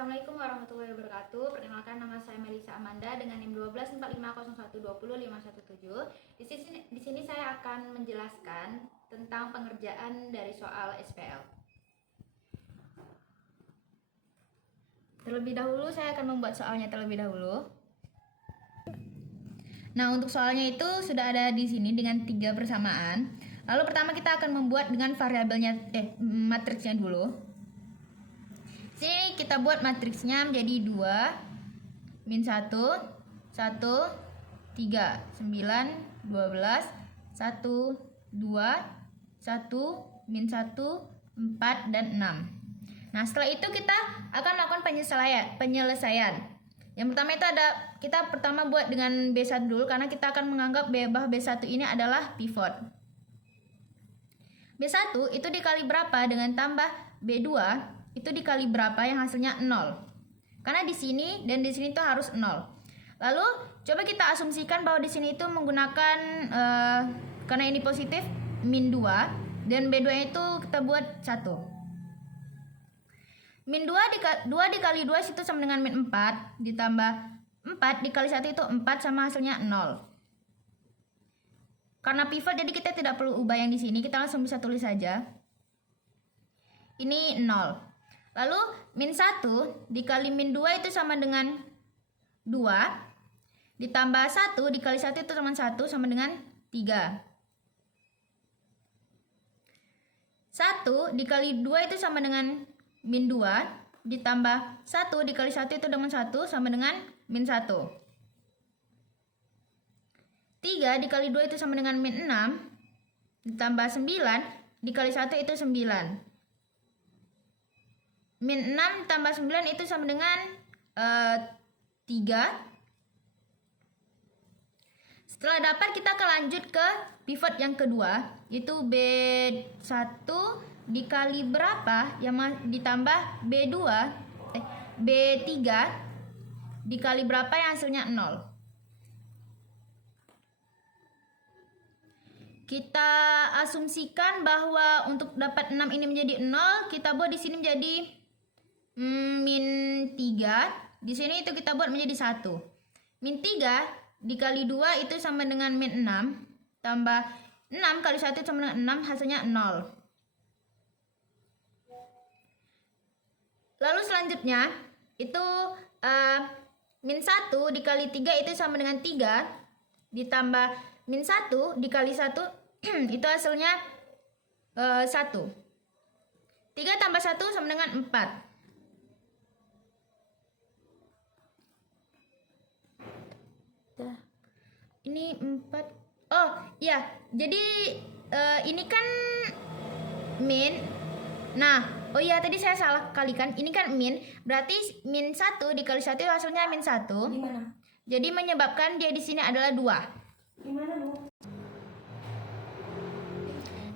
Assalamualaikum warahmatullahi wabarakatuh. Perkenalkan, nama saya Melisa Amanda dengan NIM 124501205117. Di sini saya akan menjelaskan tentang pengerjaan dari soal SPL. Terlebih dahulu saya akan membuat soalnya terlebih dahulu. Nah, untuk soalnya itu sudah ada di sini dengan 3 persamaan. Lalu pertama kita akan membuat dengan variabelnya matriksnya dulu. Sini kita buat matriksnya menjadi 2 min 1 1 3 9 12 1 2 1 min 1 4 dan 6. Nah, setelah itu kita akan melakukan penyelesaian. Yang pertama itu kita pertama buat dengan B1 dulu karena kita akan menganggap bahwa B1 ini adalah pivot. B1 itu dikali berapa dengan tambah B2 itu dikali berapa yang hasilnya 0. Karena di sini dan di sini itu harus 0. Lalu coba kita asumsikan bahwa di sini itu menggunakan karena ini positif min 2 dan B2 itu kita buat 1. Min 2 dikali 2 itu sama dengan min 4 ditambah 4 dikali 1 itu 4 sama hasilnya 0. Karena pivot jadi kita tidak perlu ubah yang di sini, kita langsung bisa tulis saja. Ini 0. Lalu min 1 dikali min 2 itu sama dengan 2 ditambah 1 dikali 1 itu sama dengan 3. 1 dikali 2 itu sama dengan min 2 ditambah 1 dikali 1 itu dengan 1 sama dengan min 1. 3 dikali 2 itu sama dengan min 6 ditambah 9 dikali 1 itu 9. Min 6 tambah 9 itu sama dengan 3. Setelah dapat kita akan lanjut ke pivot yang kedua, yaitu B1 dikali berapa yang ditambah B2 B3 dikali berapa yang hasilnya 0. Kita asumsikan bahwa untuk dapat 6 ini menjadi 0, kita buat di sini menjadi min 3. Di sini itu kita buat menjadi 1. Min 3 dikali 2 itu sama dengan min 6 tambah 6 kali 1 sama dengan 6 hasilnya 0. Lalu selanjutnya itu min 1 dikali 3 itu sama dengan 3 ditambah min 1 dikali 1 itu hasilnya 1. 3 tambah 1 sama dengan 4. Ini 4. Oh ya, jadi ini kan min. Nah, oh iya tadi saya salah kalikan. Ini kan min, berarti min 1 dikali 1 hasilnya min 1. Gimana? Jadi menyebabkan dia di sini adalah 2. Gimana, Bu?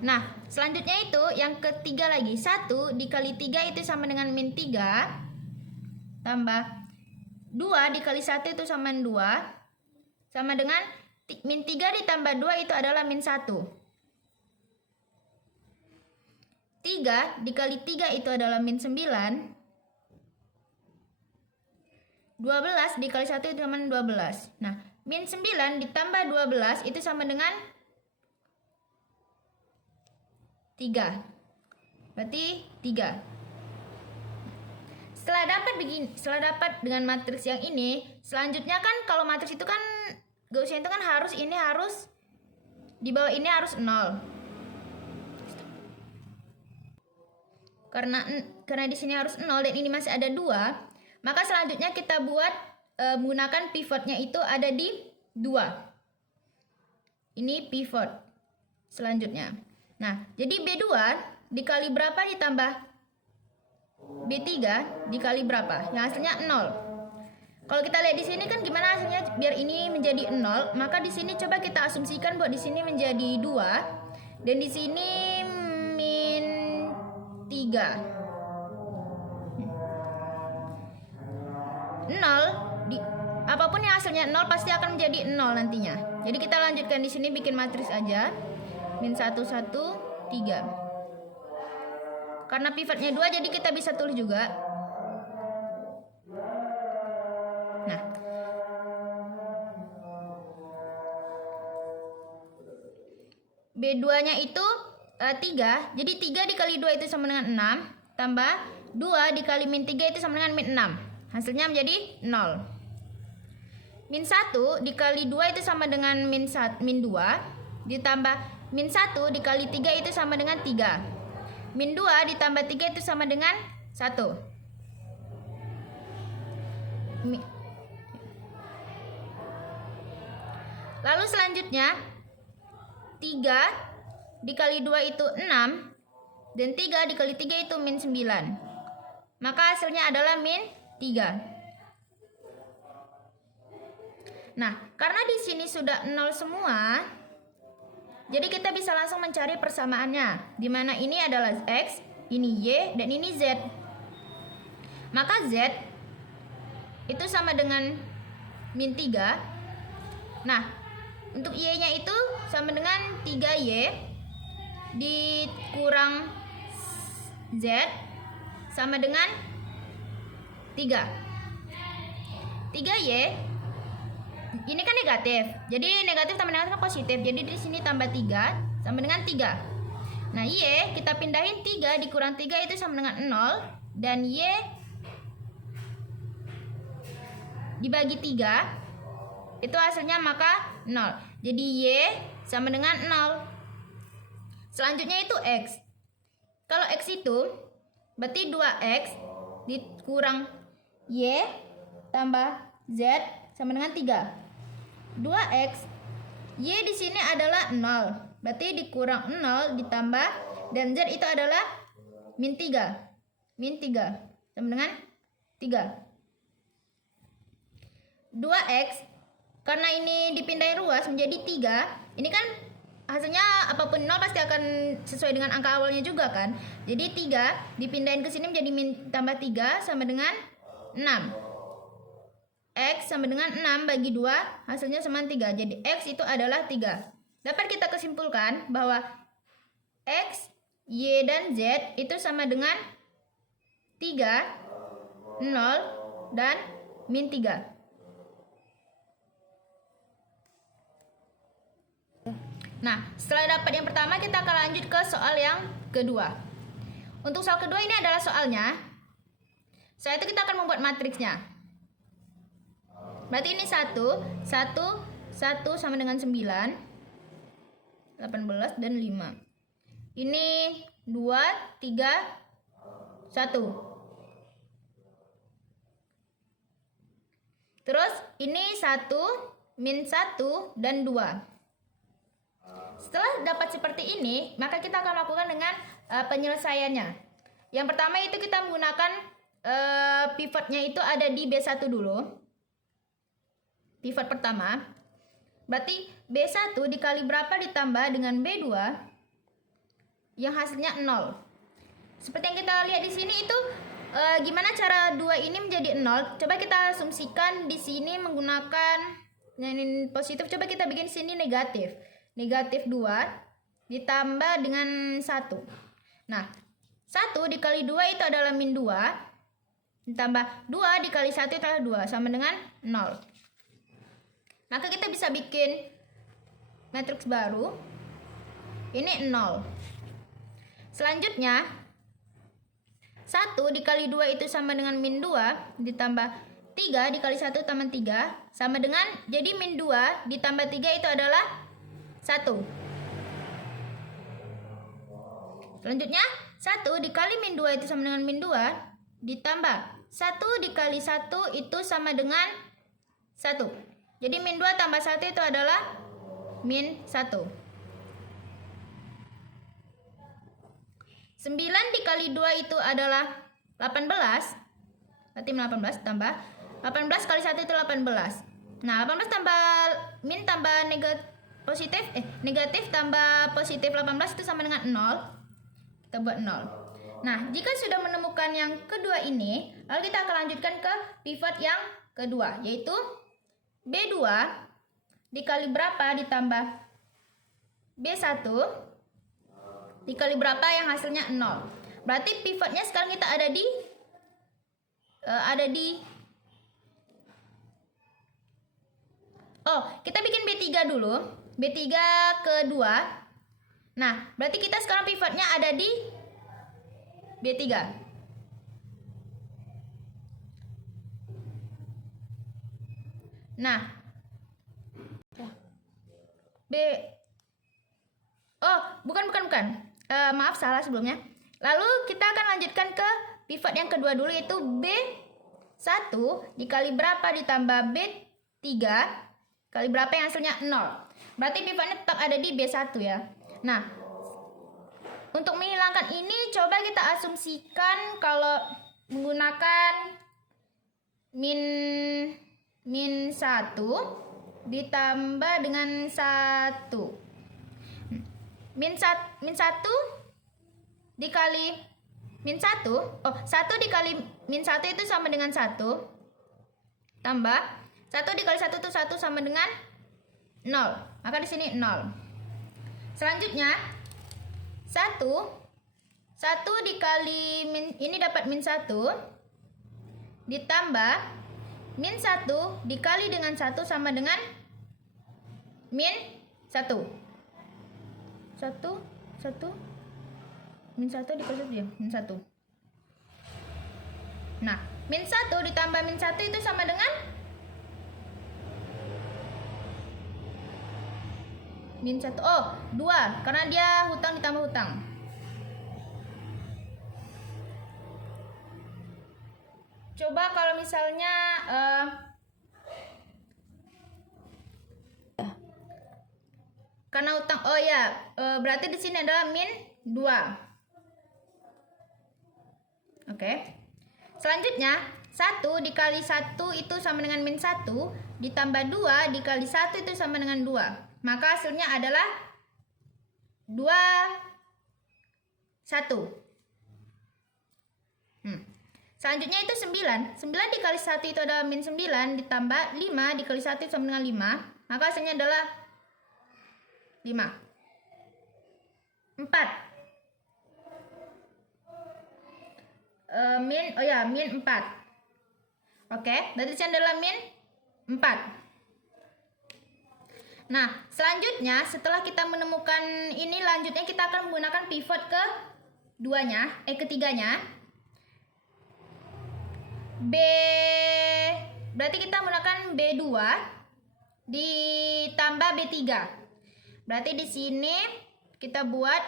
Nah, selanjutnya itu yang ketiga lagi. 1 dikali 3 itu sama dengan min 3 tambah 2 dikali 1 itu sama dengan 2 sama dengan min 3 ditambah 2 itu adalah min 1. 3 dikali 3 itu adalah min 9. 12 dikali 1 itu sama dengan 12. Nah, min 9 ditambah 12 itu sama dengan 3. Berarti 3. Setelah dapat dengan matriks yang ini, selanjutnya kan kalau matriks itu kan Gaussian itu kan harus di bawah ini harus 0. Karena di sini harus 0 dan ini masih ada 2, maka selanjutnya kita buat menggunakan pivotnya itu ada di 2. Ini pivot selanjutnya. Nah, jadi B2 dikali berapa ditambah B3 dikali berapa? Yang hasilnya 0. Kalau kita lihat di sini kan gimana hasilnya biar ini menjadi 0, maka di sini coba kita asumsikan bahwa di sini menjadi 2 dan di sini min 3. 0 apapun yang hasilnya 0 pasti akan menjadi 0 nantinya. Jadi kita lanjutkan di sini bikin matriks aja. Min 1 1 3. Karena pivotnya 2 jadi kita bisa tulis juga B2-nya itu 3. Jadi 3 dikali 2 itu sama dengan 6. Tambah 2 dikali min 3 itu sama dengan min 6. Hasilnya menjadi 0. Min 1 dikali 2 itu sama dengan min 2. Ditambah min 1 dikali 3 itu sama dengan 3. Min 2 ditambah 3 itu sama dengan 1. Lalu selanjutnya 3 dikali 2 itu 6. Dan 3 dikali 3 itu min 9. Maka hasilnya adalah min 3. Nah, karena di sini sudah 0 semua, jadi kita bisa langsung mencari persamaannya. Di mana ini adalah X, ini Y, dan ini Z. Maka Z itu sama dengan min 3. Nah, untuk Y-nya itu sama dengan 3Y dikurang Z sama dengan 3. 3Y ini kan negatif. Jadi negatif tambah negatif kan positif. Jadi di sini tambah 3 sama dengan 3. Nah, Y kita pindahin 3 dikurang 3 itu sama dengan 0. Dan Y dibagi 3 itu hasilnya maka 0. Jadi Y sama dengan 0. Selanjutnya itu X. Kalau X itu berarti 2X dikurang Y tambah Z sama dengan 3. 2X Y di sini adalah 0. Berarti dikurang 0 ditambah dan Z itu adalah min 3. Min 3 sama dengan 3. 2X karena ini dipindahin ruas menjadi 3. Ini kan hasilnya apapun 0 pasti akan sesuai dengan angka awalnya juga kan. Jadi 3 dipindahin ke sini menjadi min tambah 3 sama dengan 6. X sama dengan 6 bagi 2 hasilnya sama 3. Jadi X itu adalah 3. Dapat kita kesimpulkan bahwa X, Y, dan Z itu sama dengan 3, 0, dan min 3. Nah, setelah dapat yang pertama, kita akan lanjut ke soal yang kedua. Untuk soal kedua ini adalah soalnya. Setelah itu kita akan membuat matriksnya. Berarti ini 1 sama dengan 9, 18, dan 5. Ini 2, 3, 1. Terus ini 1, min 1, dan 2. Setelah dapat seperti ini, maka kita akan lakukan dengan penyelesaiannya. Yang pertama itu kita menggunakan pivotnya itu ada di B1 dulu. Pivot pertama. Berarti B1 dikali berapa ditambah dengan B2 yang hasilnya 0. Seperti yang kita lihat di sini itu gimana cara 2 ini menjadi 0? Coba kita asumsikan di sini menggunakan yang positif. Coba kita bikin sini negatif. Negatif 2 ditambah dengan 1. Nah, 1 dikali 2 itu adalah min 2. Ditambah 2 dikali 1 itu adalah 2. Sama dengan 0. Maka kita bisa bikin matriks baru. Ini 0. Selanjutnya, 1 dikali 2 itu sama dengan min 2. Ditambah 3 dikali 1 tambah 3. Sama dengan, jadi min 2 ditambah 3 itu adalah 1. Selanjutnya 1 dikali min 2 itu sama dengan min 2. Ditambah 1 dikali 1 itu sama dengan 1. Jadi min 2 tambah 1 itu adalah min 1. 9 dikali 2 itu adalah 18. Berarti 18 tambah 18 kali 1 itu 18. Nah, 18 tambah min tambah negatif tambah positif 18 itu sama dengan 0. Kita buat 0. Nah, jika sudah menemukan yang kedua ini, lalu kita akan lanjutkan ke pivot yang kedua, yaitu B2 dikali berapa ditambah B1 dikali berapa yang hasilnya 0. Berarti pivotnya sekarang kita ada di kita bikin B3 dulu. B3 kedua. Nah, berarti kita sekarang pivotnya ada di B3. Nah, bukan. Maaf, salah sebelumnya. Lalu kita akan lanjutkan ke pivot yang kedua dulu, yaitu B1 dikali berapa ditambah B3 kali berapa yang hasilnya 0. Berarti pivotnya tetap ada di B1 ya. Nah, untuk menghilangkan ini coba kita asumsikan kalau menggunakan min 1 ditambah dengan 1. Min 1 dikali min 1. 1 dikali min 1 itu sama dengan 1. Tambah 1 dikali 1 itu 1 sama dengan 0. Maka di sini 0. Selanjutnya 1 dikali ini dapat min 1 ditambah min 1 dikali dengan 1 sama dengan min 1. 1 min 1 dikali 1 ya, min 1. Nah, min 1 ditambah min 1 itu sama dengan min 1. 2 karena dia hutang ditambah hutang. Coba kalau misalnya karena hutang, berarti di sini adalah min 2. Oke. Selanjutnya 1 dikali 1 itu sama dengan min 1 ditambah 2 dikali 1 itu sama dengan 2. Maka hasilnya adalah 2 1. Selanjutnya itu 9. 9 dikali 1 itu adalah min 9 ditambah 5 dikali 1 itu sama dengan 5. Maka hasilnya adalah 5. 4. Min 4. Oke, berarti di sini adalah min 4. Nah, selanjutnya setelah kita menemukan ini, lanjutnya kita akan menggunakan pivot ketiganya. Berarti kita menggunakan B2 ditambah B3. Berarti di sini kita buat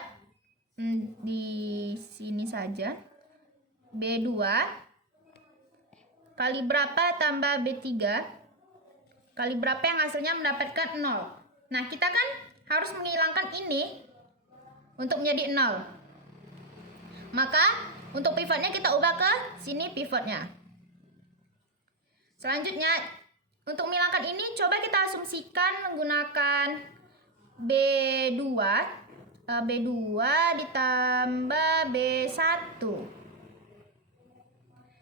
di sini saja. B2 kali berapa tambah B3 kali berapa yang hasilnya mendapatkan 0. Nah, kita kan harus menghilangkan ini untuk menjadi 0. Maka untuk pivotnya kita ubah ke sini pivotnya. Selanjutnya untuk menghilangkan ini coba kita asumsikan menggunakan B2 ditambah B1.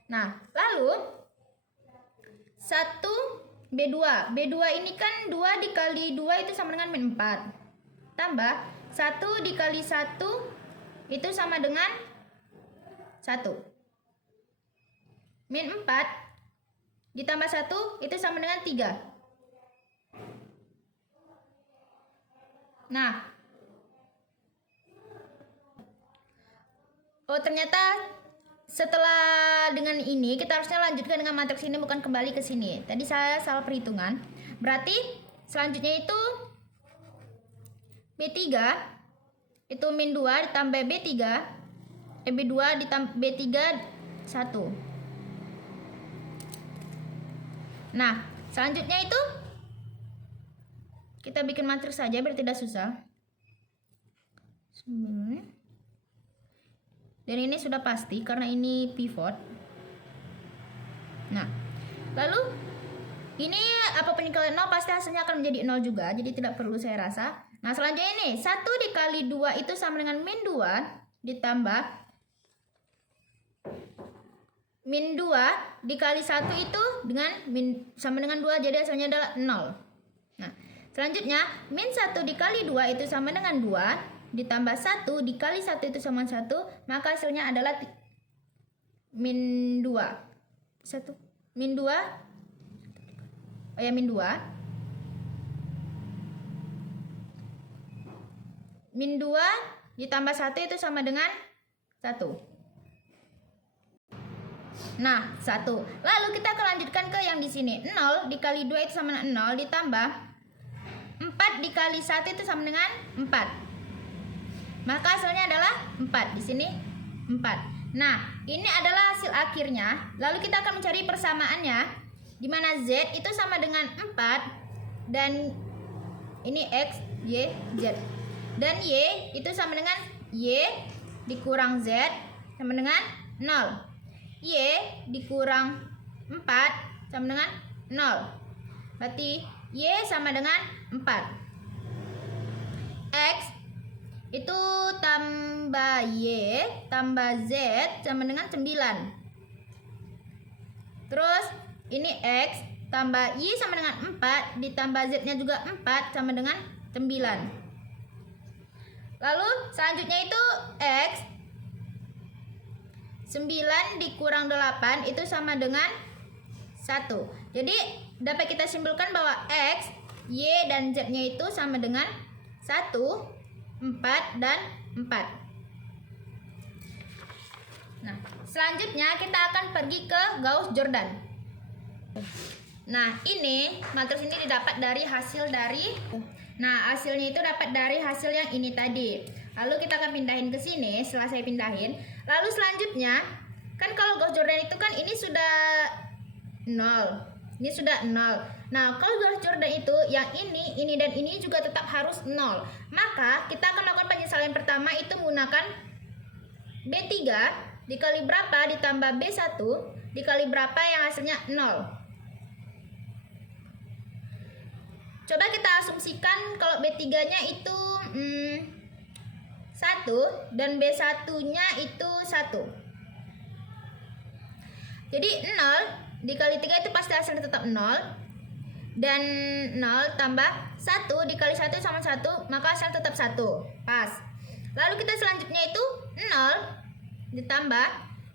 Nah, lalu 1 B2 ini kan 2 dikali 2 itu sama dengan min 4. Tambah 1 dikali 1 itu sama dengan 1. Min 4 ditambah 1 itu sama dengan 3. Nah, ternyata setelah dengan ini kita harusnya lanjutkan dengan matriks ini, bukan kembali ke sini. Tadi saya salah perhitungan. Berarti selanjutnya itu B3 itu min 2 ditambah B3 B2 ditambah B3 1. Nah, selanjutnya itu kita bikin matriks saja biar tidak susah. Dan ini sudah pasti karena ini pivot. Nah, lalu ini apapun dikali 0 pasti hasilnya akan menjadi 0 juga, jadi tidak perlu saya rasa. Nah, selanjutnya ini 1 dikali 2 itu sama dengan min 2 ditambah min 2 dikali 1 itu dengan sama dengan 2, jadi hasilnya adalah 0. Nah, selanjutnya min 1 dikali 2 itu sama dengan 2 ditambah 1 dikali 1 itu sama 1, maka hasilnya adalah min 2. Min 2 min 2 min 2 ditambah 1 itu sama dengan 1. Nah, 1. Lalu kita akan lanjutkan ke yang di sini. 0 dikali 2 itu sama dengan 0 ditambah 4 dikali 1 itu sama dengan 4. Maka hasilnya adalah 4. Di sini 4. Nah, ini adalah hasil akhirnya. Lalu kita akan mencari persamaannya, di mana Z itu sama dengan 4 dan ini X, Y, Z. Dan Y itu sama dengan Y dikurang Z sama dengan 0. Y dikurang 4 sama dengan 0. Berarti Y sama dengan 4. X itu tambah Y tambah Z sama dengan 9. Terus ini X tambah Y sama dengan 4 ditambah Z-nya juga 4 sama dengan 9. Lalu selanjutnya itu X 9 dikurang 8 itu sama dengan 1. Jadi dapat kita simpulkan bahwa X, Y, dan Z-nya itu sama dengan 1, 4, dan 4. Nah, selanjutnya kita akan pergi ke Gauss-Jordan. Nah, ini matriks ini didapat dari hasil dari. Nah, hasilnya itu dapat dari hasil yang ini tadi. Lalu kita akan pindahin ke sini setelah saya pindahin. Lalu selanjutnya, kan kalau Gauss-Jordan itu kan ini sudah 0. Ini sudah 0. Nah, kalau Gauss-Jordan itu yang ini dan ini juga tetap harus 0. Maka kita akan melakukan penyesuaian pertama itu menggunakan B3 dikali berapa ditambah B1 dikali berapa yang hasilnya 0. Coba kita asumsikan kalau B3-nya itu 1 dan B1-nya itu 1. Jadi 0 dikali 3 itu pasti hasilnya tetap 0. Dan 0 tambah 1 dikali 1 sama 1, maka hasilnya tetap 1. Pas. Lalu kita selanjutnya itu 0 ditambah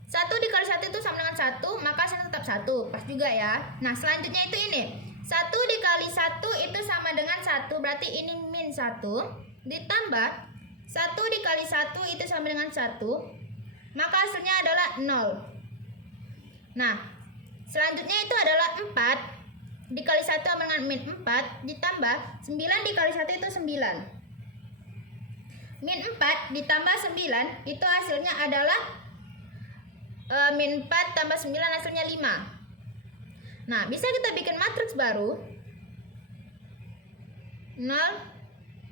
1 dikali 1 itu sama dengan 1, maka hasilnya tetap 1. Pas juga ya. Nah, selanjutnya itu ini. 1 dikali 1 itu sama dengan 1, berarti ini min 1. Ditambah 1 dikali 1 itu sama dengan 1, maka hasilnya adalah 0. Nah, selanjutnya itu adalah 4 dikali 1 sama dengan min 4, ditambah 9 dikali 1 itu 9. Min 4 ditambah 9 itu hasilnya adalah min 4 tambah 9 hasilnya 5. Nah, bisa kita bikin matriks baru. 0,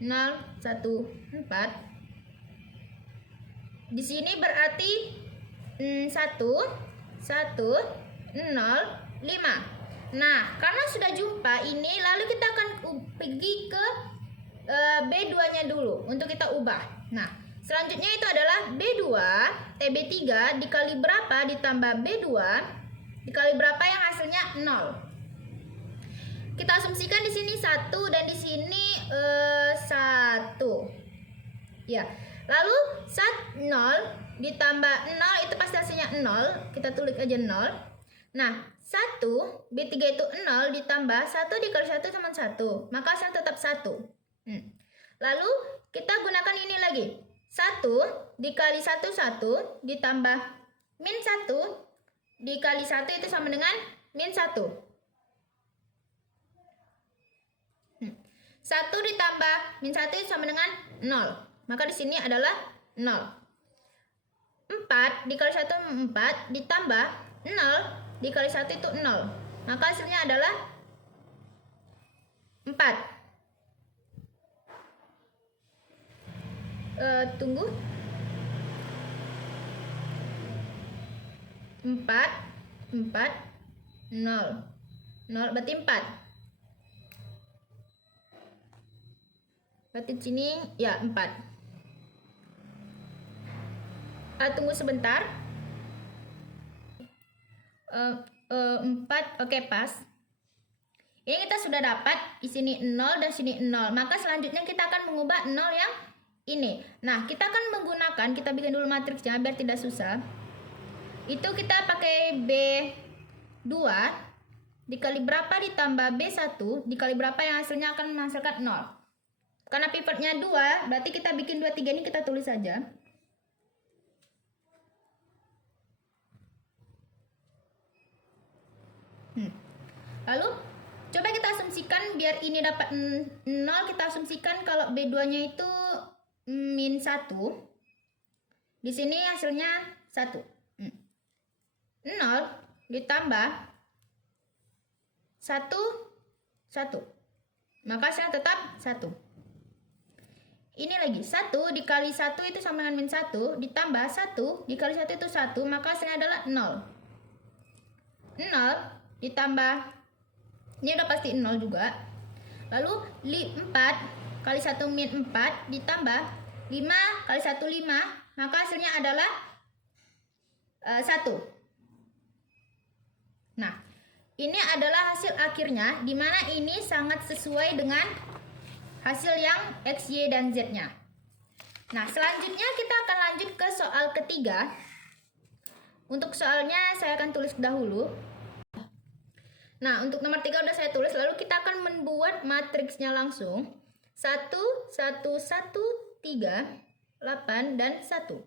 0, 1, 4. Di sini berarti 1, 1, 0, 5. Nah, karena sudah jumpa ini, lalu kita akan pergi ke B2-nya dulu untuk kita ubah. Nah, selanjutnya itu adalah B3 dikali berapa ditambah B2 dikali berapa yang hasilnya 0. Kita asumsikan di sini 1 dan di sini 1. Ya. Lalu 0 ditambah 0 itu pasti hasilnya 0. Kita tulis aja 0. Nah, 1 B3 itu 0 ditambah 1 dikali 1 sama 1. Maka hasilnya tetap 1. Lalu kita gunakan ini lagi. 1 dikali 1 1 ditambah min 1 dikali 1 itu sama dengan min 1. 1 ditambah min 1 itu sama dengan 0. Maka di sini adalah 0. 4 dikali 1 4 ditambah 0 dikali 1 itu 0. Maka hasilnya adalah 4. Tunggu. 4 4 0 0 berarti 4. Berarti sini ya 4. Tunggu sebentar. 4. Oke, pas. Ini kita sudah dapat di sini 0 dan sini 0. Maka selanjutnya kita akan mengubah 0 yang ini. Nah, kita akan menggunakan, kita bikin dulu matriksnya biar tidak susah. Itu kita pakai B2 dikali berapa ditambah B1 dikali berapa yang hasilnya akan menghasilkan 0. Karena pivotnya 2, berarti kita bikin 2, 3 ini kita tulis saja. Lalu coba kita asumsikan biar ini dapat 0, kita asumsikan kalau B2-nya itu min 1. Di sini hasilnya 1. 0 ditambah 1, 1. Maka hasilnya tetap 1. Ini lagi, 1 dikali 1 itu sama dengan min 1, ditambah 1 dikali 1 itu 1, maka hasilnya adalah 0. 0 ditambah, ini udah pasti 0 juga. Lalu 4 kali 1 min 4 ditambah 5 kali 1 5, maka hasilnya adalah 1. Nah, ini adalah hasil akhirnya, di mana ini sangat sesuai dengan hasil yang X, Y, dan Z-nya. Nah, selanjutnya kita akan lanjut ke soal ketiga. Untuk soalnya saya akan tulis dahulu. Nah, untuk nomor 3 udah saya tulis, lalu kita akan membuat matriksnya langsung. 1, 1, 1, 3, 8, dan 1.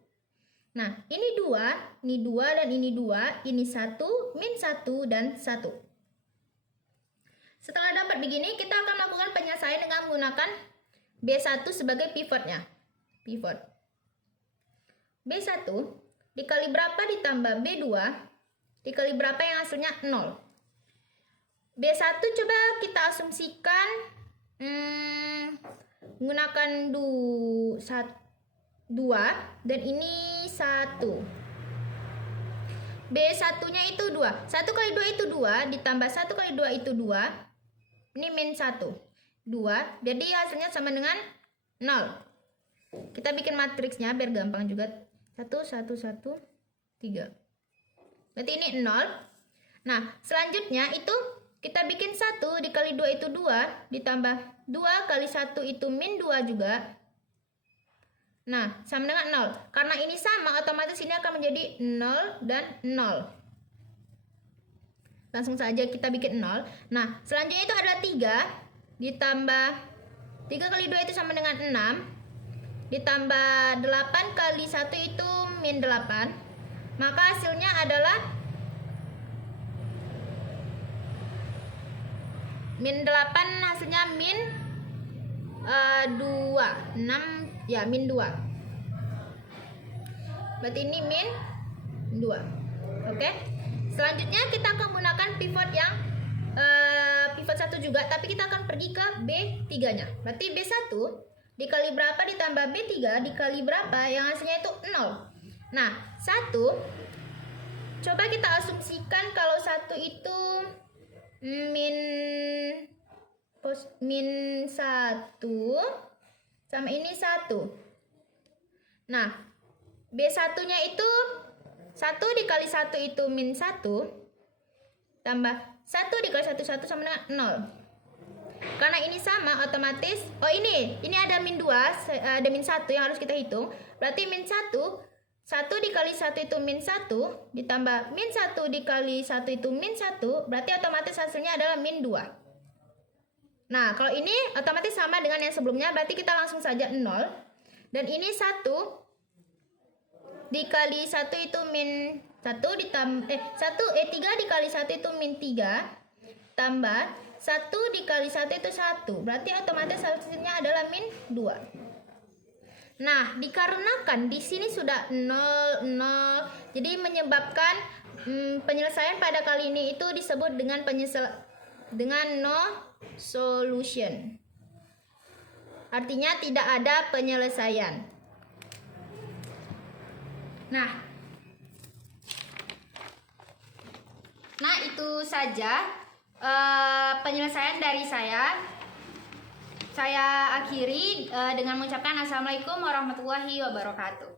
Nah, ini 2, ini 2, dan ini 2, ini 1, min 1, dan 1. Setelah dapat begini, kita akan melakukan penyelesaian dengan menggunakan B1 sebagai pivotnya. Pivot. B1 dikali berapa ditambah B2 dikali berapa yang hasilnya 0. B1 coba kita asumsikan menggunakan 2 dan ini 1. B1 nya itu 2. 1 kali 2 itu 2 ditambah 1 kali 2 itu 2. Ini min 1. 2. Jadi hasilnya sama dengan 0. Kita bikin matriksnya biar gampang juga. 1, 1, 1, 3. Berarti ini 0. Nah, selanjutnya itu kita bikin 1 dikali 2 itu 2, ditambah 2 kali 1 itu min 2 juga. Nah, sama dengan 0. Karena ini sama, otomatis ini akan menjadi 0 dan 0. Langsung saja kita bikin 0. Nah, selanjutnya itu ada 3, ditambah 3 kali 2 itu sama dengan 6, ditambah 8 kali 1 itu min 8. Maka hasilnya adalah min 8, hasilnya min 2. 6, ya min 2. Berarti ini min 2. Oke. Selanjutnya kita akan menggunakan pivot yang pivot 1 juga, tapi kita akan pergi ke B3-nya. Berarti B1 dikali berapa ditambah B3 dikali berapa yang hasilnya itu 0. Nah, 1 coba kita asumsikan kalau 1 itu min 1 sama ini 1. Nah, B1-nya itu 1 dikali 1 itu min 1 tambah 1 dikali 1 sama dengan 0. Karena ini sama, otomatis ini ada min 2, ada min 1 yang harus kita hitung. Berarti min 1 dikali 1 itu min 1 ditambah min 1 dikali 1 itu min 1, berarti otomatis hasilnya adalah min 2. Nah, kalau ini otomatis sama dengan yang sebelumnya, berarti kita langsung saja 0. Dan ini 1 dikali 1 itu min 1 ditambah 3 dikali 1 itu min 3 tambah 1 dikali 1 itu 1. Berarti otomatis hasilnya adalah min 2. Nah, dikarenakan di sini sudah 0, 0, jadi menyebabkan penyelesaian pada kali ini itu disebut dengan no solution. Artinya tidak ada penyelesaian. Nah, itu saja penyelesaian dari saya. Saya akhiri dengan mengucapkan assalamualaikum warahmatullahi wabarakatuh.